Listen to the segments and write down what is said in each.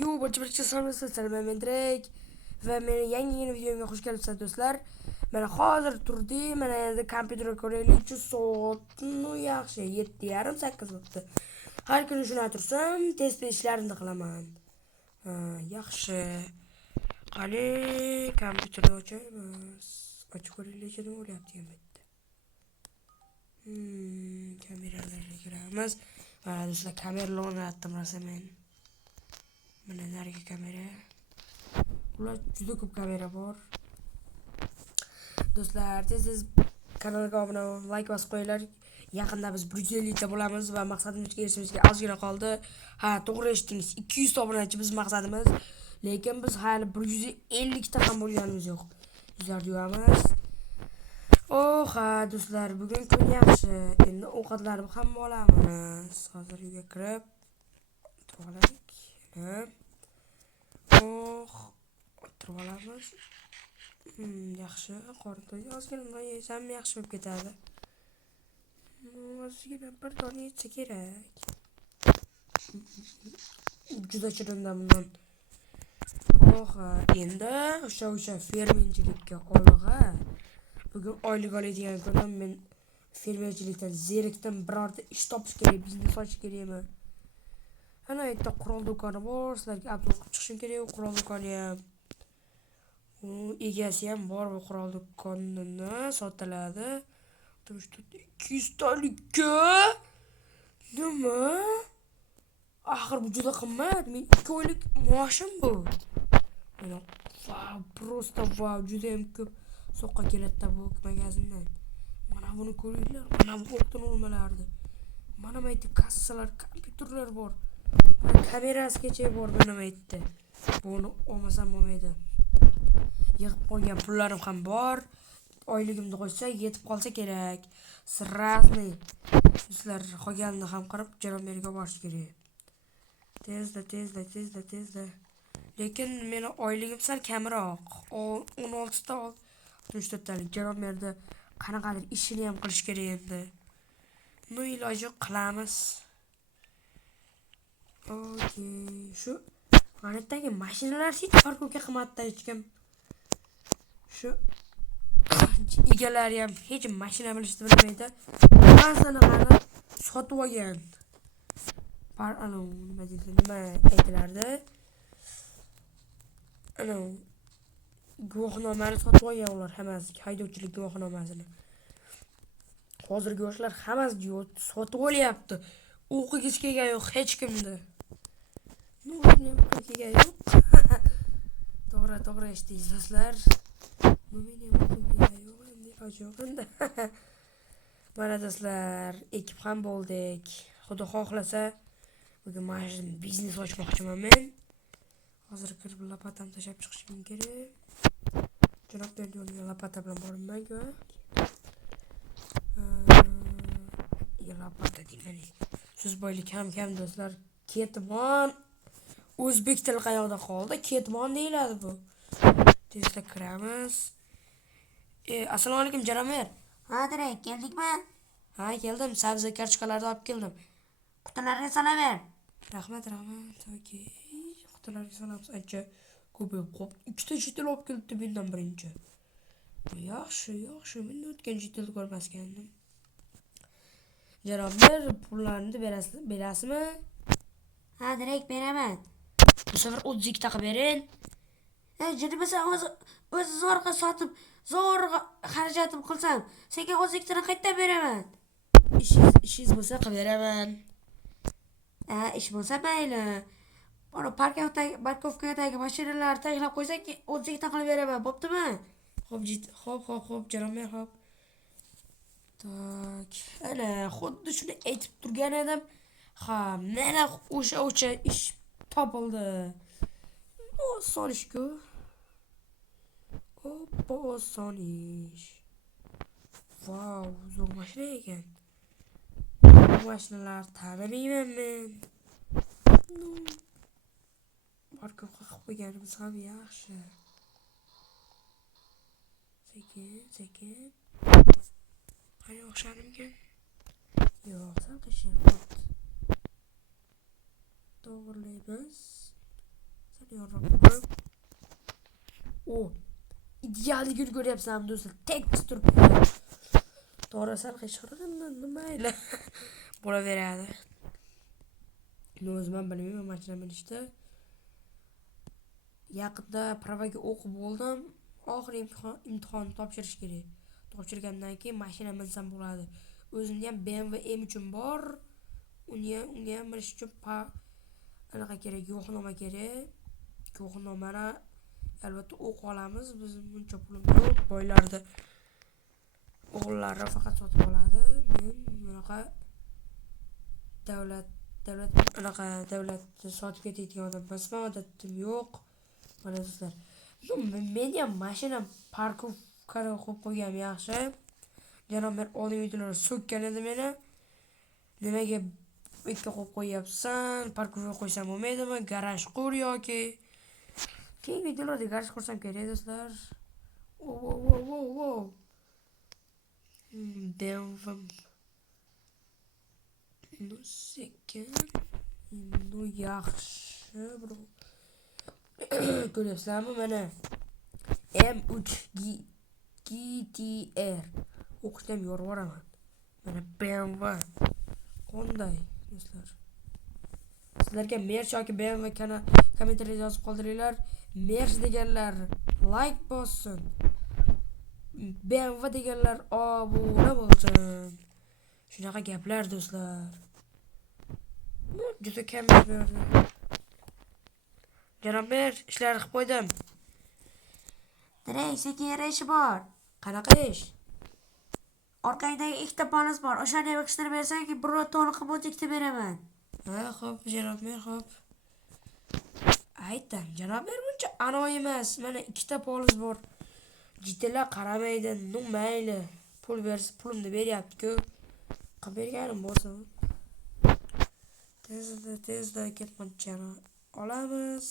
Yo, barcha salom men Drake va meni yangi videomga xush kelibsizlar do'stlar. Mana hozir turdim, mana endi kompyuterga ko'raylik, soatni yaxshi 7:30 8 bo'libdi. Har kuni shuna tursam, test ishlarini qilaman. Yaxshi. Qani kompyuterni ochamiz. Ochib ko'raylik deb o'ylayapman bitta. Kameralarga kiramiz. Mana do'stlar kameralarni o'rnatdim rasman. Mana narigi kamera. Ular juda ko'p kamera bor. Do'stlar, tez kanalga obuna bo'lib, like bosib qo'yinglar. Yaqinda biz 150 ta bo'lamiz va maqsadimizga erishishimizga ozgina qoldi. Ha, to'g'ri eshitdingiz. 200 ta obunachi biz maqsadimiz. Lekin biz hali 150 ta ham bo'lganimiz yo'q. Yuzlarni yuvamiz. Ha, do'stlar, bugun kun yaxshi. Endi ovqatlarni ham olamiz. Hozir uyga kirib turib olaylik. O'tirib olamiz. Yaxshi, qorni ozgina yesam yaxshi bo'lib ketadi. Ozgina bir dona yesa kerak. Juda chirindan bundan. Endi o'sha fermerchilikka olg'a. Bugun oylik oladigan kunim, men fermerchilikdan zerikdim, birorta ish topish kerak, biznes ochish kerakmi? Ana yerda qurol do'koni bor, sizlarga obzor qilib chiqishim kerak, qurol do'koni ham. Egasi ham bor bu qurol do'konini sotiladi. 200 talikka. Nima? Axir bu juda qimmat. Men 2 oylik maoshim bu. Просто juda ham ko'p so'qqa keladi bu magazindan. Mana buni ko'ringlar, mana bu o'qtin olmalardi. Mana bu yerda kassalar, kompyuterlar bor. Kamerasigacha bor mana bu yerda. Buni olmasam bo'lmaydi. Yig'ib qo'ygan pullarim ham bor. Oyligimni qo'ysa yetib qolsa kerak. Sirrasni. Sizlar qolganini ham qilib Jaromberga borish kerak. Tezda. Lekin meni oyligim sal kamroq. 16 ta 64 talik Jaromberda qanaqadir ishini ham qilish kerak endi. Buni iloji qilamiz. Shu planetdagi mashinalar hech parkovka qimmatdan hech kim. Shu egalari ham hech mashina bilishni bilmaydi. Ba'zini qani sotib olgan. Nima aytilardi? Guvohnomani sotib olgan ular hammasi, haydovchilik guvohnomasini. Hozirgi yoshlar hammasi sotib olyapti. O'qigisi kelgan yo'q hech kimda. To'g'ri eshitdingiz do'stlar. Mana do'stlar, ekib ham bo'ldik. Xudo xohlasa bugun mana shu biznes ochmoqchiman men. Hozir kirib lapatam tashab chiqishim kerak. Janoblar yo'liga lapata bilan boribman-ku. Lapata deyman. So'z boylik ham do'stlar. Ketmon. O'zbek tili qayoqda qoldi? Ketmon deyiladi bu. Tezda kiramiz. Assalomu alaykum Jaromer. Ha, Drake, keldingmi? Ha, keldim. Sabzi kartochkalarni olib keldim. Qutilarga solaver. Rahmat. Okey. Qutilarga solamiz. Ancha ko'payib qoldi. 2 ta chet el olib kelibdi mendan birinchi. Yaxshi. Men o'tgan chet elni ko'rmasgandim. Jaromer, pullarni berasizmi? Ha, Drake, beraman. Bu safar 32 ta qilib bering. Jinimasa o'zi zo'rg'a sotib, zo'rg'a xarajatim qilsam, senga 32 tani qayerdan beraman? Ishingiz bo'lsa qilib beraman. Ish bo'lsa mayli. Mana parkovkadagi mashinalarni taglab qo'ysak, 32 ta qilib beraman, bo'ptimi? Xo'p, Jaromer, xo'p. Tak, ana xuddi shuni aytib turgan edim. Ha, mana o'sha ish topildi. Oson ish-ku. Oson ish. Vau, zo'r mashina ekan. Bu mashinalar tanimayman men. Parkovka qilib qo'yganimiz ham yaxshi. Sekin. Qani o'xshanimkan? Yo'q, sal qishin. To'g'rilayman. ketyapmiz. Sal yonroq. O, idealligini ko'ryapsan do'stlar. Tekis turibdi. To'g'ri sal qiyshirganda mayli. Bo'laveradi. O'zim ham bilmayman mashina minishda. Yaqinda pravaga o'qib bo'ldim. Oxirgi imtihonni topshirish kerak. Topshirgandan keyin mashina minsam bo'ladi. O'zimda ham BMW M3 bor. Unga ham minish uchun anaqa kerak, guvohnoma kerak. Guvohnomani albatta o'qib olamiz. Biz buncha pulimiz yo'q. Boylarda o'g'illari faqat sotib oladi. Men bunaqa davlat sotib ketadigan odam emasman, odatim yo'q. Mana do'stlar. Men ham mashina parkovkada qo'yib qo'yganim yaxshi. Janob men oldingi videolarda so'kkan edi meni. Nimaga ikki qo'yib qo'yapsan? Parkovga qo'ysam bo'lmaydimi? Garaj qur yoki keyingi videolarda garaj qursam kerak do'stlar. Wow. BMW no sekin. No yaxshi, bro. Ko'ryapsizlarmi mana? M3 GTR. O'qishda ham yorib yuboraman. Mana BMW. Qanday do'stlar? Sizlarga Merch yoki BMW kommentariyada yozib qoldiringlar. Merch deganlar like bossin. BMW deganlar obuna bo'lsin. Shunaqa gaplar do'stlar. Juda kam berdi. Janob mer, ishlar qilib qo'ydim. Direkt sekin ishi bor. Qanaqa ish? Orqangdagi ikkita palos bor. O'shani yig'ishtirib bersangki, biror to'ni qilib o'tikda beraman. Ha, xo'p, janob mer, xo'p. Aytdim, janob mer buncha anoyi emas. Mana ikkita palos bor. Jitlar qaramaydi, no mayli. Pul bersa pulimni beryapti-ku. Qilib berganim bo'lsa. Tezda ketmonchani olamiz.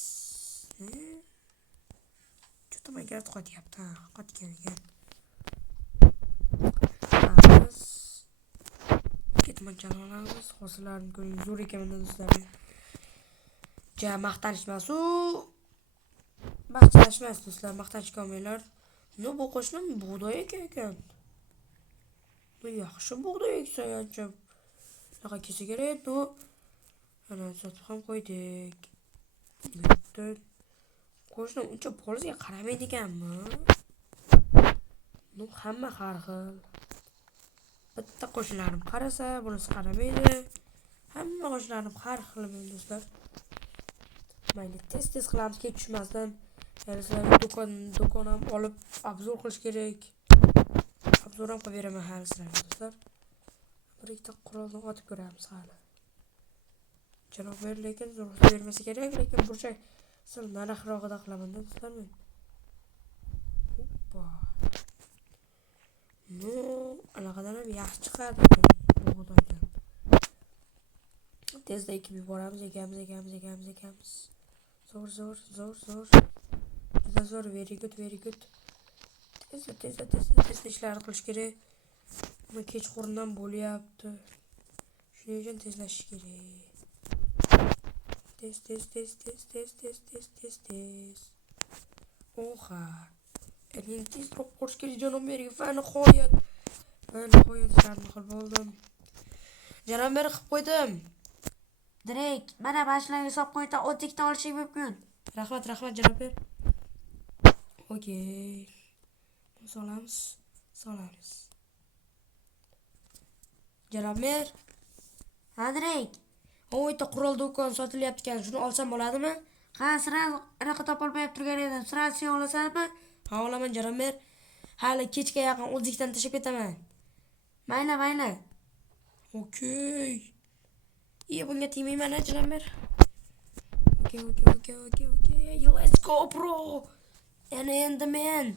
Juda menga qotyapti, qotgan ekan. Ketmonchani olamiz. Hosillarni ko'ring, zo'r ekan do'stlar. Ja maqtanish emas-u. Maqtanish emas do'stlar, maqtanishga olmanglar. No bu qo'shnim bug'doy ekan. Bu yaxshi bug'doy eksa-yancha. Naqa kelsa kerak, no. Ana sotib ham qo'ydik. Bitta qo'shnim uncha polizga qaramaydi ekanmi? No hamma har xil. Bitta qo'shnilarim qarasa, bunisi qaramaydi. Hamma qo'shnilarim har xil do'stlar. Mayli, tez qilamiz, kech tushmasdan. Sizlarga do'kon ham olib obzor qilish kerak. Obzor ham qilib beraman hali sizlarga do'stlar. Bir ikkita qurolni otib ko'ramiz hali. Janob mer lekin zo'r bermasa kerak, lekin burchak sal narxrog'ida qilaman do'stlar men. Hoppa. No, anaqadan ham yaxshi chiqadi bug'doydan. Tezda ekib yuboramiz, ekamiz. Zo'r. Juda zo'r, very good. Tezda ishlarni qilish kerak. Buni kechqurundan bo'lyapti. Shuning uchun tezlashish kerak. Tez. Oha. Endi tezroq qilish kerak janob mer. Va nihoyat ishlarni qilib bo'ldim. Janob mer qilib qo'ydim. Direkt mana mashinaga hisob qo'yda o'tikda olishing mumkin. Rahmat janob mer. Okey. Solamiz. Janob mer. Ha, direkt. O yerda qurol do'kon sotilyapti ekan. Shuni olsam bo'ladimi? Ha, sira anaqa topolmayib turgan edim. Sira sen olasanmi? Ha, olaman janob mer. Hali kechga yaqin o'zlikdan tashib ketaman. Mayli. Okey. Bunga tegmayman janob mer. Okey. Let's go bro. Endi men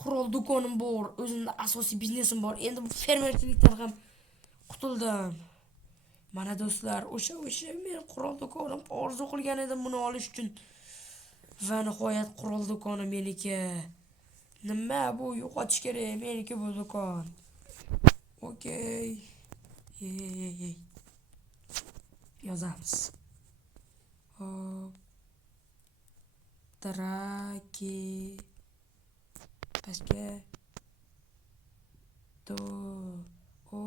qurol do'konim bor, o'zimda asosiy biznesim bor. Endi bu fermerchilikdan ham qutuldim. Mana do'stlar, o'sha men qurol do'konim orzu qilgan edim buni olish uchun. Va nihoyat qurol do'koni meniki. Nima bu, yo'qotish kerak, meniki bu do'kon. Okey. Yozamiz. Hop. Draki. Pastga. Do'koni.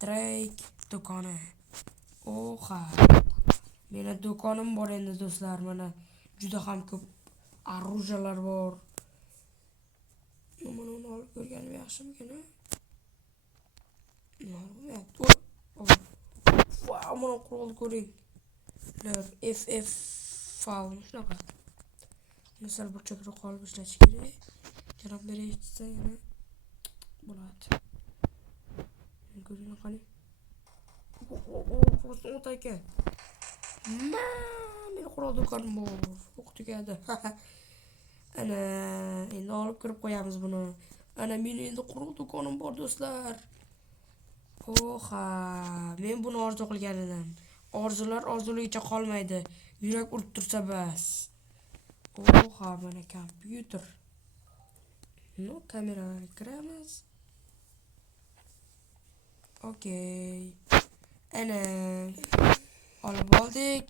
Drake do'koni. Oha. Meni do'konim bor endi do'stlar, mana juda ham ko'p оружиялар bor. Mana uni olib ko'rganim yaxshimikan? Wow, mana qurolni ko'ring. FF faul shunaqa. Misol burchakroq qolib ishlatish kerak. Janob berishsa yana bo'ladi. Ko'ring qani. Просто ot ekan. Meni qurol do'konim bor. O'q tugadi. Ana, endi olib kirib qo'yamiz buni. Ana meni endi qurol do'konim bor do'stlar. Oha, men buni orzu qilgan edim. Orzular orzuligicha qolmaydi. Yurak urib tursa bas. Oha, mana kompyuter. No, kameraga kiramiz. Okey. Ana olib oldik.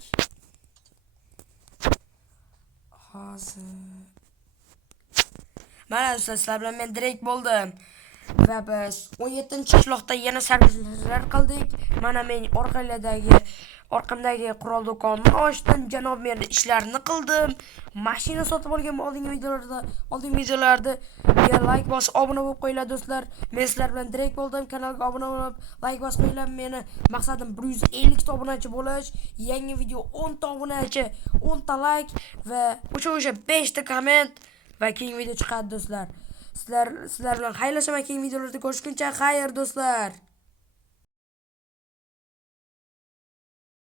Hozir mana sizlar bilan men direkt bo'ldim. Va biz 17-qishloqda yana sarguzashtlar qildik. Mana men orqamdagi qurol do'konini ochdim. Janob merni ishlarini qildim. Mashina sotib olgan oldingi videolarda like bosib obuna bo'lib qo'yinglar do'stlar. Men sizlar bilan direkt bo'ldim. Kanalga obuna bo'lib, like bosinglar. Meni maqsadim 150 ta obunachi bo'lish. Yangi video 10 ta obunachi, 10 ta like va o'sha 5 ta komment va keyingi video chiqadi do'stlar. Sizlar bilan xayrlashaman, keyingi videolarda ko'rishguncha xayr do'stlar.